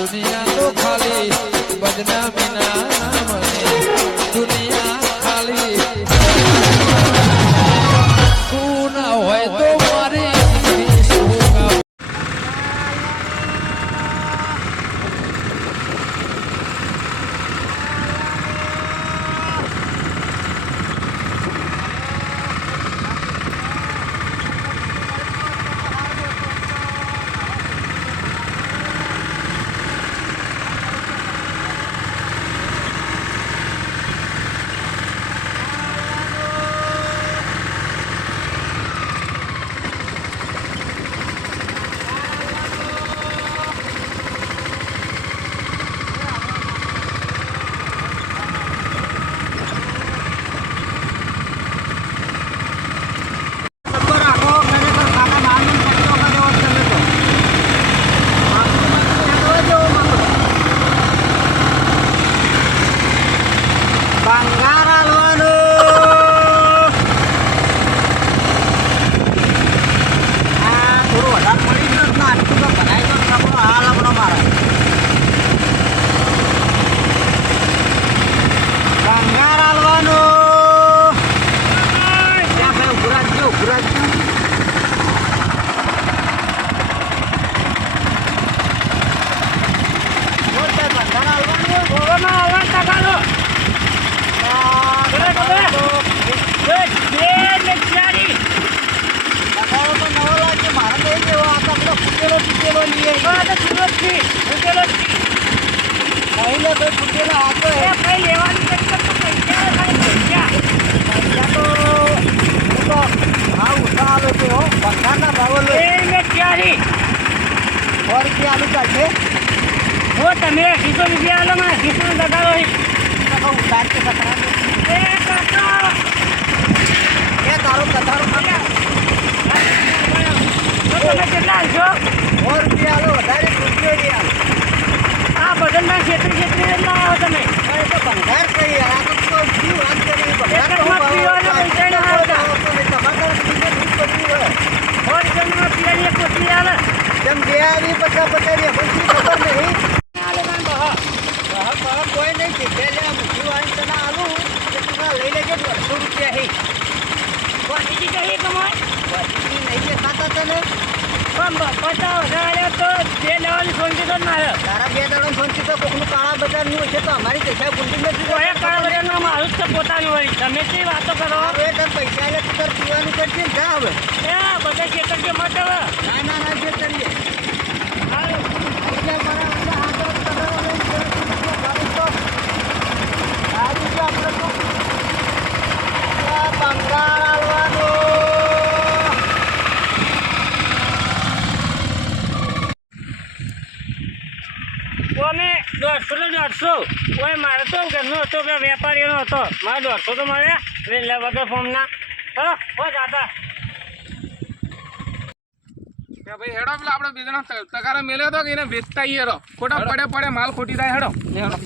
દુનિયા તો ખાલી બદનામી ના મને ટકા ઉતારશે કચરા એ તમે વધારે આ બદલમાં છેતરી છેતરી ના આવો તમે એ તો ભંગાર કરી યાર. આ તો જીવ વાત કરે નહીં. ભંગાર તો એકમાં પીવાના ભાવ પૈસા ના આવતા. તમારે બીજે દૂધ પડ્યું હોય. ફોર જણમાં પીવાની એક કોથળી આલે જેમ બે આવી પચાસ પચાસ. પણ ખબર નહીં કોઈ નહીં કે બે લે મૂકી વાળી તને આલું કે તું આ લઈ લેજે દોઢસો રૂપિયા હે કઈ નહીં ખાતા તને પણ હજાર તો બે લેવાની સોનથી તો આવ્યો તારા બે દાડા સોનથી તો કોકનું કાળા બજારનું હશે તો અમારી પૈસા ગુંડી નથી તો એ કાળા બજારનું મારું જ પોતાનું હોય તમે વાતો કરો હવે પૈસા લે તું જા હવે એ બધા છેતરજો મત હવે ના ના ના જે કરીએ. એટલે મારા બધા હાથો તગારો લઈને ઘરે તું ઘરે તો આવી ગયો આપણે તો આ બંગાળ હાલવાનું કોને દોઢસો ને દોઢસો. કોઈ મારે તો ઘરનો હતો કે વેપારીનો હતો. મારે દોઢસો તો મળે. એટલે વગર ફોર્મના ચલો હો દાદા ભાઈ હેડો પેલા આપણે બિઝનેસ તકારે ત- મેલ્યો હતો કે એને વેચતા ઈ હેડો. ખોટા પડે પડે માલ ખોટી થાય હેડો. હેડો.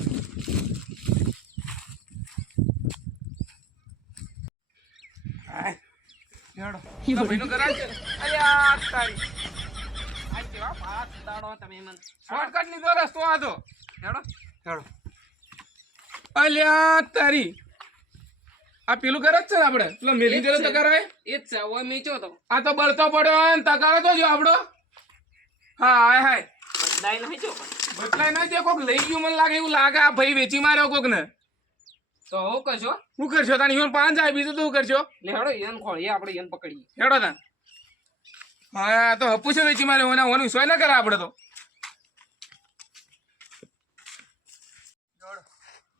હેડો. તો ભાઈનું ઘર આવી છે? તારી. આ કેવા પાત દાડો તમે મને. શોર્ટકટ લીધો રસ્તો આ હેડો, હેડો. અલ્યા, તારી. આ પેલું કરે જ છે ને આપણે? પેલો મેલી એ? જ છે મેચો તો. આ તો બળતો પડ્યો હોય ને તગારો તો જો આપણો. હા હાય. હાય નહીં જો. બદલાય ના જે કોક લઈ ગયું મને લાગે એવું લાગે આ ભાઈ વેચી માર્યો કોક ને તો હું કરશો? હું કરશો? તાને ઈવન પાંચ જાય બીજું તો શું કરશો? લે હેડો યન ખોળીએ આપણે યન પકડીએ. હેડો તાન હા તો હપુ છે વેચી મારે ઓના ઓનું સોય ના કરે આપણે તો.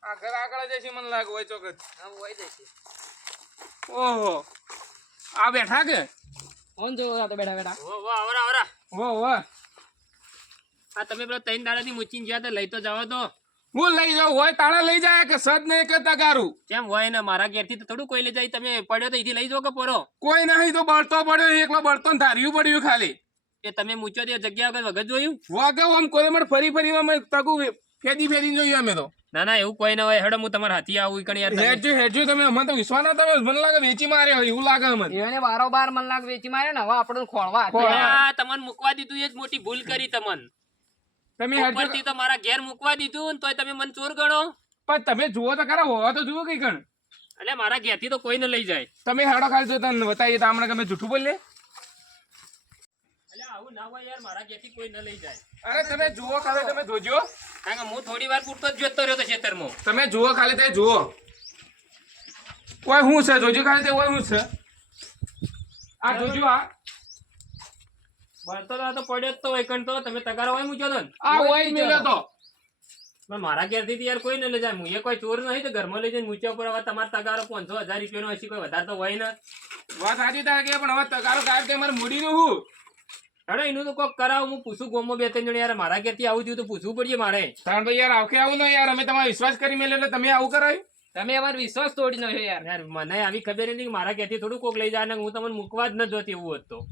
આ ઘર આગળ જશે મને લાગે હોય ચોક્કસ. હોય જશે ઓહો. આ બેઠા કે? કોણ જો આ તો બેઠા બેઠા? ઓ વાહ આવરા આવરા વો વાહ. આ તમે પેલા ત્રણ દાડાથી મૂચીને ગયા તો લઈ તો જાવ તો. હું લઈ જાઉં હોય તાણે લઈ જાય કે સદ નહીં કે તગારું? કેમ હોય ને? મારા ઘેરથી તો થોડું કોઈ લઈ જાય. તમે પડ્યો તો અહીંથી લઈ જાઓ કે પરો કોઈ નહીં તો બળતો પડ્યો એકલો બળતો ને ધાર્યું પડ્યું ખાલી. એ તમે મૂચો તે જગ્યા વગર વગર જોયું? વાગે આમ કોઈ મને ફરી ફરી અમે તગુ ફેદી ફેદી જોયું અમે તો. ના ના એવું કોઈ ના હોય. હેડો હું તમારા હાથી આવું ઈ કણ યાર તમે. હેડજો હેડજો તમે. અમને તો વિશ્વાસ ના તમે મને લાગે વેચી માર્યો હોય એવું લાગે અમને. એને બારોબાર મન લાગે વેચી મારે ને હવે આપણે ખોળવા ખોળવા. તમને મૂકવા દીધું એ જ મોટી ભૂલ કરી તમને. તમે ઉપરથી તો મારા ઘેર મૂકવા દીધું તોય તમે મને ચોર ગણો. પણ તમે જુઓ તો ખરા હોવા તો જુઓ કઈ ગણ. એટલે મારા ઘેરથી તો કોઈ ન લઈ જાય. તમે હાડો ખાલી જો તને બતાવીએ તો હમણાં તમે જૂઠું બોલે. આવું ના હોય યાર મારા ઘેરથી કોઈ ન લઈ જાય. અરે તમે જુઓ ખાલી તમે જોજો. કારણ કે હું થોડી વાર પૂરતો જ જોતો રહ્યો તો ખેતરમાં. તમે જુઓ ખાલી તે જુઓ. કોઈ હું છે? જોજો ખાલી તે ઓય હું છે? આ જોજો આ. બળતો તો આ પડ્યો જ તો હોય કણ તો. તમે તગારો હોય મૂક્યો તો આ હોય મેલ્યો તો. મારા ઘેરથી તો યાર કોઈ ન લઈ જાય. હું કોઈ ચોર નહીં તો ઘરમાં લઈ જઈને મૂચ્યા ઉપર હવે તમારો તગારો પાંચસો હજાર રૂપિયાનો હશે કોઈ વધારે તો હોય ને. વાત સાચી તારે કે પણ હવે તગારો ગાયબ તે મારે મૂડીનું હું? અરે એનું તો કોક કરાવ હું પૂછું ગોમો બે ત્રણ જણ યાર મારા ઘેરથી આવું થયું તો પૂછવું પડશે મારે. કારણ ભાઈ યાર આવકે આવું ને યાર અમે તમારો વિશ્વાસ કરી મેલ્યો એટલે તમે આવું કરાયું. તમે અમારો વિશ્વાસ તોડી નાખ્યો યાર. યાર મને આવી ખબર નથી કે મારા ઘેરથી થોડું કોક લઈ જાય ને હું તમને મૂકવા જ ન જોતી એવું હતું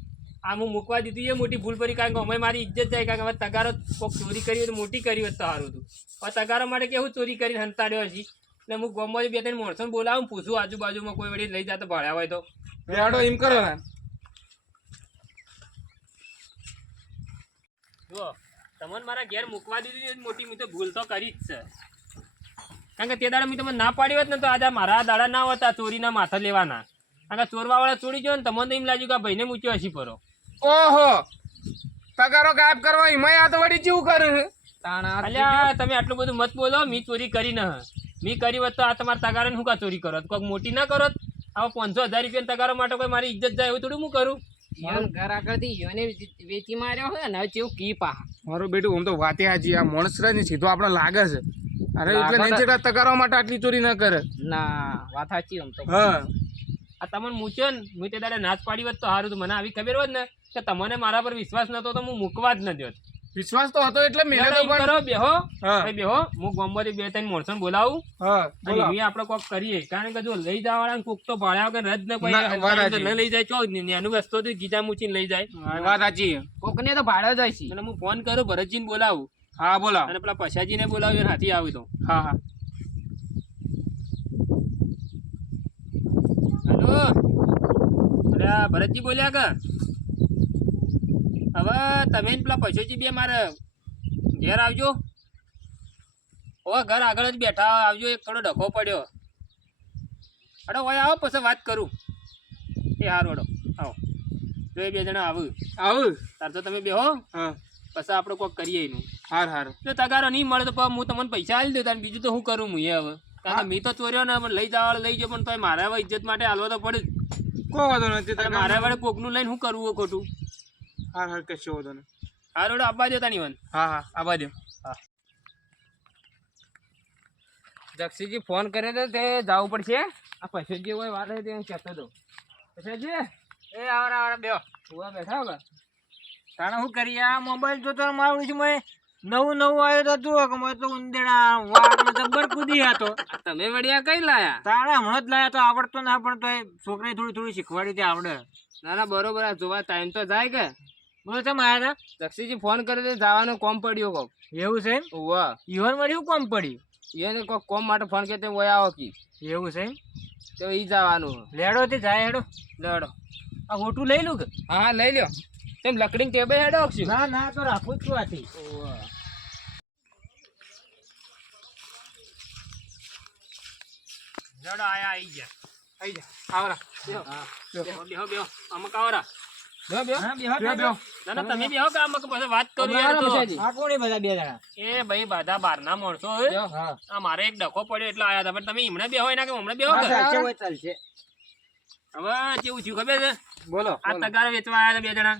આ હું મૂકવા દીધું. એ મોટી ભૂલ પડી કારણ કે અમે મારી ઇજ્જત જાય કારણ કે હવે તગારો કોક ચોરી કરી તો મોટી કરી હોત તો સારું હતું. હવે તગારો માટે કેવું ચોરી કરીને હંતાડ્યો હજી? એટલે હું ગોમમાં બે ત્રણ માણસોને બોલાવું પૂછું આજુબાજુમાં કોઈ વળી લઈ જતો ભાડ્યા હોય તો. રેડો એમ કરો ને. જુઓ તમને મારા ઘેર મૂકવા દીધું એ મોટી મેં તો ભૂલ તો કરી જ છે. કારણ કે તે દાડા મેં તમને ના પાડી હોત ને તો આજે મારા દાડા ના હોતા ચોરીના માથા લેવાના. કારણ કે ચોરવાવાળા ચોરી ગયો ને તમને તો એમ લાગ્યું કે ભાઈને મૂક્યો હશે પરો. ઓહો. તગારો ગાયબ કરવા એમાંય આ તો વળી કેવું કરે અલ્યા તમે આટલું બધું મત બોલો મી ચોરી કરી ન મી કરી હોત તો આ તમારા તગારે હું કા ચોરી કરો કોઈક મોટી ના કરો આવો પાંચસો હજાર રૂપિયા તગારો માટે કોઈ મારી ઇજ્જત જાય એવું થોડું હું કરું? ઘર આગળથી ઈવને વેચી માર્યો હોય ને ચેવું કી પા મારું બેટું આમ તો વાતે હાજી આ માણસ રહે ને સીધો આપણે લાગે છે. અરે એટલે લાગે તગારવા માટે આટલી ચોરી ના કરે. ના વાત સાચી આમ તો. હા. આ તમને મૂક્યો ને હું તે દાડે નાચ પાડી હોત તો સારું તો મને આવી ખબર હોત ને. કે તમને મારા પર વિશ્વાસ નતો તો હું મૂકવા જ ન દ્યોત વિશ્વાસ તો હતો એટલે મેલે તો પણ કરો બેહો. ભાઈ બેહો. હું ગોમ્બરી બે ત્રણ માણસોને બોલાવું. હા અને આપણે કોક કરીએ. કારણ કે જો લઈ જવા વાળા કોક તો ભાડ્યા વગર રદ ન કોઈ ના. ન લઈ જાય ચો નેનું વસ્તુ તો ગીજા મૂચીને લઈ જાય. વાત સાચી. કોકને તો ભાડે જાય છે. અને હું ફોન કરું ભરતજીને બોલાવું. હા બોલાવ. અને પેલા પશાજીને બોલાવ્યો હાથી આવી તો હા હા. હેલો. અરે આ ભરતજી બોલ્યા કે? હવે તમે પેલા પશુજી બે મારે ઘેર આવજો. ઓ ઘર આગળ જ બેઠા આવજો એક થોડો ડખો પડ્યો. અડો ઓય આવો પછી વાત કરું. એ હાર વડો આવો. જો બે જણા આવું. આવું? તાર તો તમે બેહો હા. પછી આપણે કોક કરીએ એનું. હાર હાર. જો તગારો નહીં મળે તો હું તમને પૈસા આપી દઉં તાર બીજું તો શું કરું હું હવે? કારણ કે મેં તો ચોર્યો ને પણ લઈ જવા લઈ ગયો પણ તો મારા હવે ઇજ્જત માટે હાલવા તો પડે. કોઈ વાંધો નથી મારા વડે કોકનું લઈને શું કરવું હોય ખોટું? હાર હાર કશો વાંધો નહીં. આ રોડ આપવા દો તાની વન. હા હા આવા દો જક્ષીજી ફોન કરે તો તે જવું પડશે. આ પશુજી હોય વાત હોય તે હું કહેતો હતો પશુજી એ આવરા આવરા બેહો. ઊભા બેઠા હોગા તાણે શું કરી? આ મોબાઈલ જોતો મારું છે મેં નવું નવું આવ્યો તો તું કે મેં તો ઉંદેડા વાળમાં જબ્બર કૂદી હતો તમે વડિયા કઈ લાયા? તારે હમણાં જ લાયા તો આવડતો ના પણ તો છોકરી થોડી થોડી શીખવાડી તે આવડે. ના ના બરોબર આ જોવા ટાઈમ તો જાય કે. બોલો છો મારા જક્ષીજી ફોન કર્યો તો જવાનું કોમ પડ્યો કોક એવું છે વાહ ઈવન વળી શું કોમ પડ્યું? એને કોક કોમ માટે ફોન કે તે વયા આવો કી. એવું છે તો ઈ જવાનું લેડો તે જાય હેડો. લેડો. આ હોટું લઈ લઉં કે? હા હા લઈ લ્યો. તેમ લકડી ટેબલ હેડો અક્ષુ ના ના તો રાખું છું આથી. જડો આયા આઈ ગયા. આઈ જા આવરા બેહો બેહો બેહો. આમાં કાવરા. બેહો બેહો. હા બેહો બેહો બેહો. ના ના તમે બેહો કે આમાં કે પછી વાત કરું યાર બરાબર તો. પછાજી. આ કોણી બધા બે જણા? એ ભાઈ બધા બહારના માણસો હે. બેહો. હા. આ મારે એક ડખો પડ્યો એટલે આયા હતા. પણ તમે હમણાં બેહો એના કે હમણાં બેહો હા, હવે કેવું થયું ખબર છે? બોલો આ તગાર વેચવા આયા હતા બે જણા.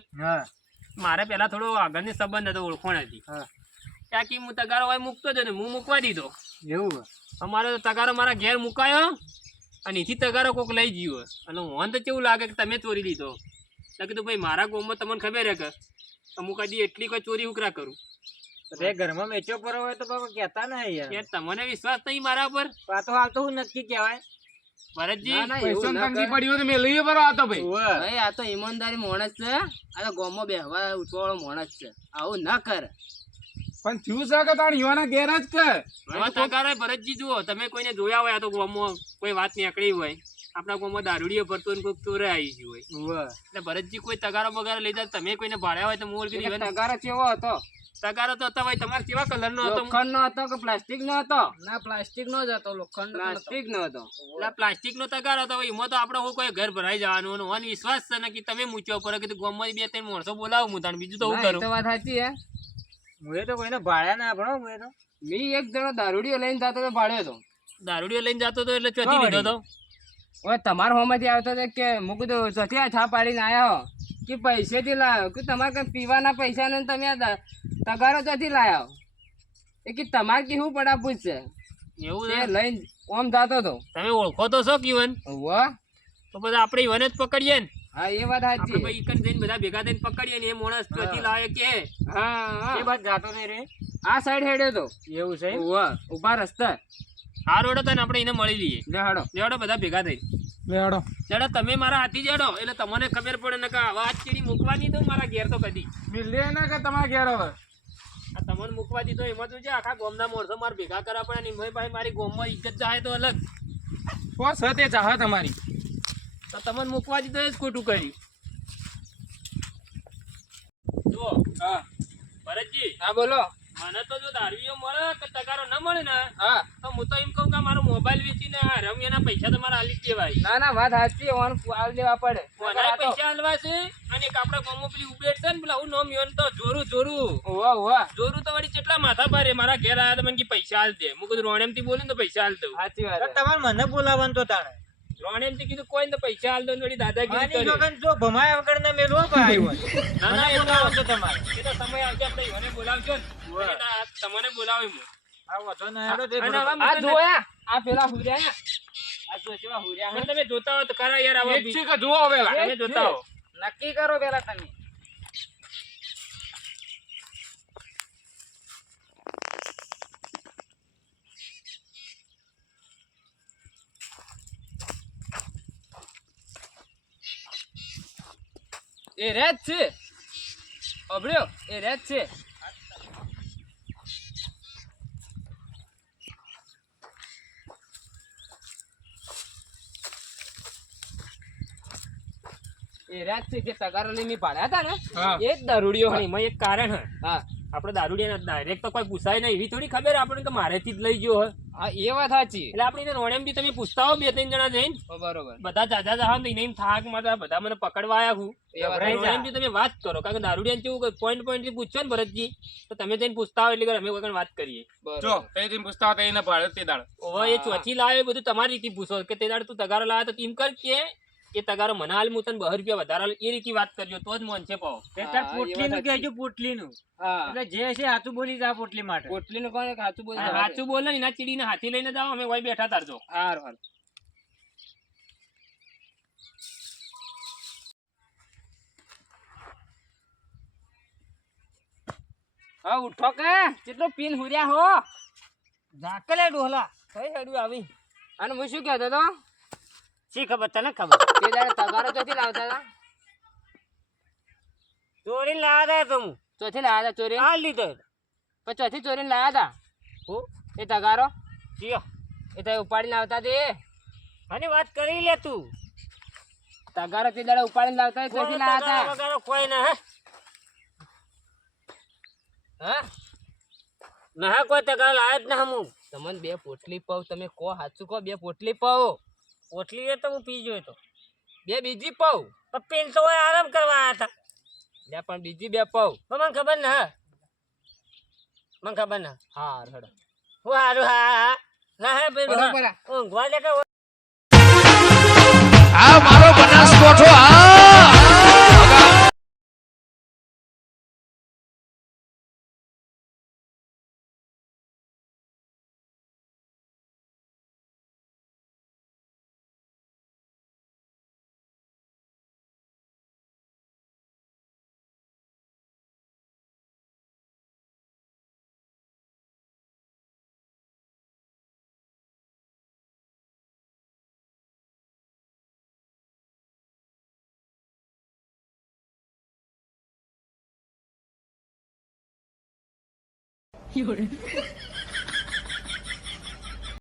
મારે પેલા થોડો આગળની સંબંધ હતો ઓળખોણ હતી. હા. હું તગારો હોય મૂકતો હતો ને હું મૂકવા દીધો. એવું અમારે તગારો મારા ઘેર મુકાયો અને એથી તગારો કોક લઈ ગયો અને મને તો કેવું લાગે કે તમે ચોરી લીધો એટલે કીધું ભાઈ મારા ગામમાં તમને ખબર હે કે અમુક કદી એટલી કોઈ ચોરી ઉકરા કરું. રે ઘરમાં મેચો પર હોય તો બાબા કહેતા ના યાર. યાર તમને વિશ્વાસ નહીં મારા પર? આ તો હાલ તો હું નક્કી કહેવાય. ભરતજી? પૈસો તંગી પડી હોય તો મેં લઈએ આ આતો ભાઈ. ભાઈ આ તો ઈમાનદારી માણસ છે. આ તો ગામમાં બેહવા ઉઠવાળો માણસ છે. આવું ના કર. પણ થયું છે કે તાણ યુવાના ઘેર જ કે? હવે તગારો ભરતજી જુઓ તમે કોઈને જોયા હોય આ તો ગામમાં કોઈ વાત નીકળી હોય. આપણા ગામમાં દારૂડીઓ ભરતો ને કોઈક ચોરે આવી ગયું હોય. એટલે ભરતજી કોઈ તગારો બગારો લઈ જાય તમે કોઈને ભાડ્યા હોય તો મોર કરી તગારો કેવો હતો? તગારો તો હતા ભાઈ તમારે કેવા કલરનો હતો? લોખંડ નો હતો કે પ્લાસ્ટિક નો હતો? ના પ્લાસ્ટિક નો જ હતો લોખંડ પ્લાસ્ટિક નો હતો. એટલે પ્લાસ્ટિક નો તગારો હતો ભાઈ એમાં તો આપણે હું કોઈ ઘર ભરાઈ જવાનું અને વિશ્વાસ છે ને કે તમે મૂચ્યો પર કે ગામમાં બે ત્રણ માણસો બોલાવું હું તને બીજું તો હું કરું તો વાત સાચી હે. હું તો કોઈને ભાડ્યા ના ભણો હું તો. મી એક જણો દારૂડીઓ લઈને જતો તો ભાડ્યો હતો દારૂડીઓ લઈને જતો હતો એટલે ચોથી લીધો તો? હવે તમારા હોમાંથી આવતો હતો કે મૂક તો ચોથી આ છા પાડીને આયા હો. કે પૈસેથી લાવ્યો કે તમારે કઈ પીવાના પૈસા ને તમે આ તગારો ચોથી લાવ્યો એ કે તમારે કેવું પડા પૂછશે એવું છે? લઈને ઓમ જાતો હતો. તમે ઓળખો તો છો કીવન? વાહ તો બધા આપણે ઈવન જ પકડીએ ને? હા એ વાત સાચી ભાઈ ઈકન જઈને બધા ભેગા થઈને પકડીએ ને એ માણસ ચોથી લાવે કે? હા હા. એ વાત જાતો નહીં રે. આ સાઈડ હેડ્યો તો. એવું છે વાહ ઊભા રસ્તા. આ રોડ તને આપણે એને મળી લઈએ. લે હડો. લેવડો બધા ભેગા થઈ. લેડો લેડો તમે મારા હાથી જડો એટલે તમને ખબર પડે ને કે આવા હાથ ચીડી મૂકવાની તો મારા ઘેર તો કદી. લે ના કે તમારા ઘેર હવે. આ તમને મૂકવા દીધો એમાં તું છે આખા ગોમના મોરસો મારે ભેગા કરવા પડે ને ભાઈ ભાઈ મારી ગોમમાં ઇજ્જત જાય તો અલગ. કો સતે ચાહ તમારી. તો તમને મૂકવા દીધો એ જ ખોટું કર્યું. જો હા. ભરતજી. હા બોલો. મને તો જો દારૂઓ મળે કે તગારો ન મળે ને હા. તો હું તો એમ કહું કે મારો મોબાઈલ વેચીને આ રમ્યાના પૈસા તમારે આલી દેવાય. ના ના વાત સાચી ઓન આલ દેવા પડે. વધારે પૈસા હાલવા છે અને એક આપણા પેલી ઉબેટ છે ને પેલા હું નામ યોન તો જોરું જોરું. વાહ વાહ જોરું તો વળી કેટલા માથા ભારે મારા ઘેર આયા તો મને કે પૈસા હાલ દે. હું કીધું રોણેમથી બોલ્યું ને તો પૈસા હાલ દઉં. સાચી વાત તમારે મને બોલાવવાનું તો તાણે. રોણેમથી કીધું કોઈ ને પૈસા હાલ દઉં વળી દાદાગીરી માની જો ભમાયા વગર ના મેલવો ભાઈ ના ના એ તો તમારે. એ તો સમય આવશે આપણે ઈવોને બોલાવજો ને. એ તમને બોલાવે હું આ વાંધો ના હેડો તે આ જોયા? આ પેલા હુર્યા આ જો કેવા હુર્યા તમે જોતા હો તો ખરા યાર આવા છે કે જુઓ હવે જોતા હો નક્કી કરો પેલા તમે. એ રેત છે. અભળ્યો એ રેત છે. એ રાત છે જે તગારો લઈને પાડ્યા હતા ને? એ જ દારૂડિયો પણ હોય એમાં એક કારણ હા. આપણે દારૂડિયા ડાયરેક્ટ તો કોઈ પૂછાય નહીં. એવી થોડી ખબર આપણને કે મારેથી જ લઈ ગયો હોય. હા એ વાત સાચી. એટલે આપણે એને બી તમે પૂછતા હો બે ત્રણ જણા જઈને. બરોબર. બધા ચાચા જાવ ને એને થાક મારતા બધા મને પકડવા આવ્યા હું. તમે વાત કરો. કારણ કે દારૂડિયા જેવું પોઈન્ટ પોઈન્ટથી પૂછો ને ભરતજી તો તમે જઈને પૂછતા હોય એટલે અમે કોઈ વાત કરીએ. જો બરોબર તે પૂછતા હતા એને ભારત તે દાડ. હવે એ ચોથી લાવે બધું તમારી રીતે પૂછો કે તે દાડ તું તગારો લાવે તો ટીમ કર કે એ તગારો મને હાલ હું તને બહાર રૂપિયા વધારે એ રીતે વાત કરજો તો જ મન છે પાવ બેટા હા, પોટલી નું વાત કહેજો પોટલી નું એટલે જે છે હાથું બોલી જા પોટલી માટે. પોટલીનું કોણ હાથું બોલી હાથું બોલે ને એના ચીડીને હાથી લઈને જાઓ અમે વહી બેઠા તારજો હાર હાર. હા ઉઠો કે. કેટલો પીન હુર્યા હો. ઝાકલે ડોહલા. કઈ હેડું આવી? અને હું શું કહેતો તો? શી ખબર તને ખબર? તે દાડે તગારો ચોથી લાવતા હતા? ચોરી લાવ્યા તો હું. ચોથી લાવ્યા હતા ચોરી? હાલ લીધો પણ ચોથી ચોરી લાવ્યા હતા હું? એ તગારો? જીઓ. એ તો ઉપાડીને આવતા તે. અને વાત કરી લે તું. તગારો તે દાડે ઉપાડીને લાવતા ચોથી લાવ્યા હતા કોઈ ના હે? હા? ના કોઈ તગાર લાવ્યા જ ના હું. તમને બે પોટલી પાવ તમે કો સાચું કહો બે પોટલી પાવ ઓટલી એ તો હું પી જોયો તો. બે બીજી પવ પણ પેન તો આરામ કરવા આવ્યા હતા. બે પણ બીજી બે પૌ પણ મને ખબર ન હે. મને ખબર ના હા. હડો. હું હારું હા હા ના હે ભાઈ બરોબર. ઊંઘવા દે કે આ મારો બનાસકોઠો આ 有人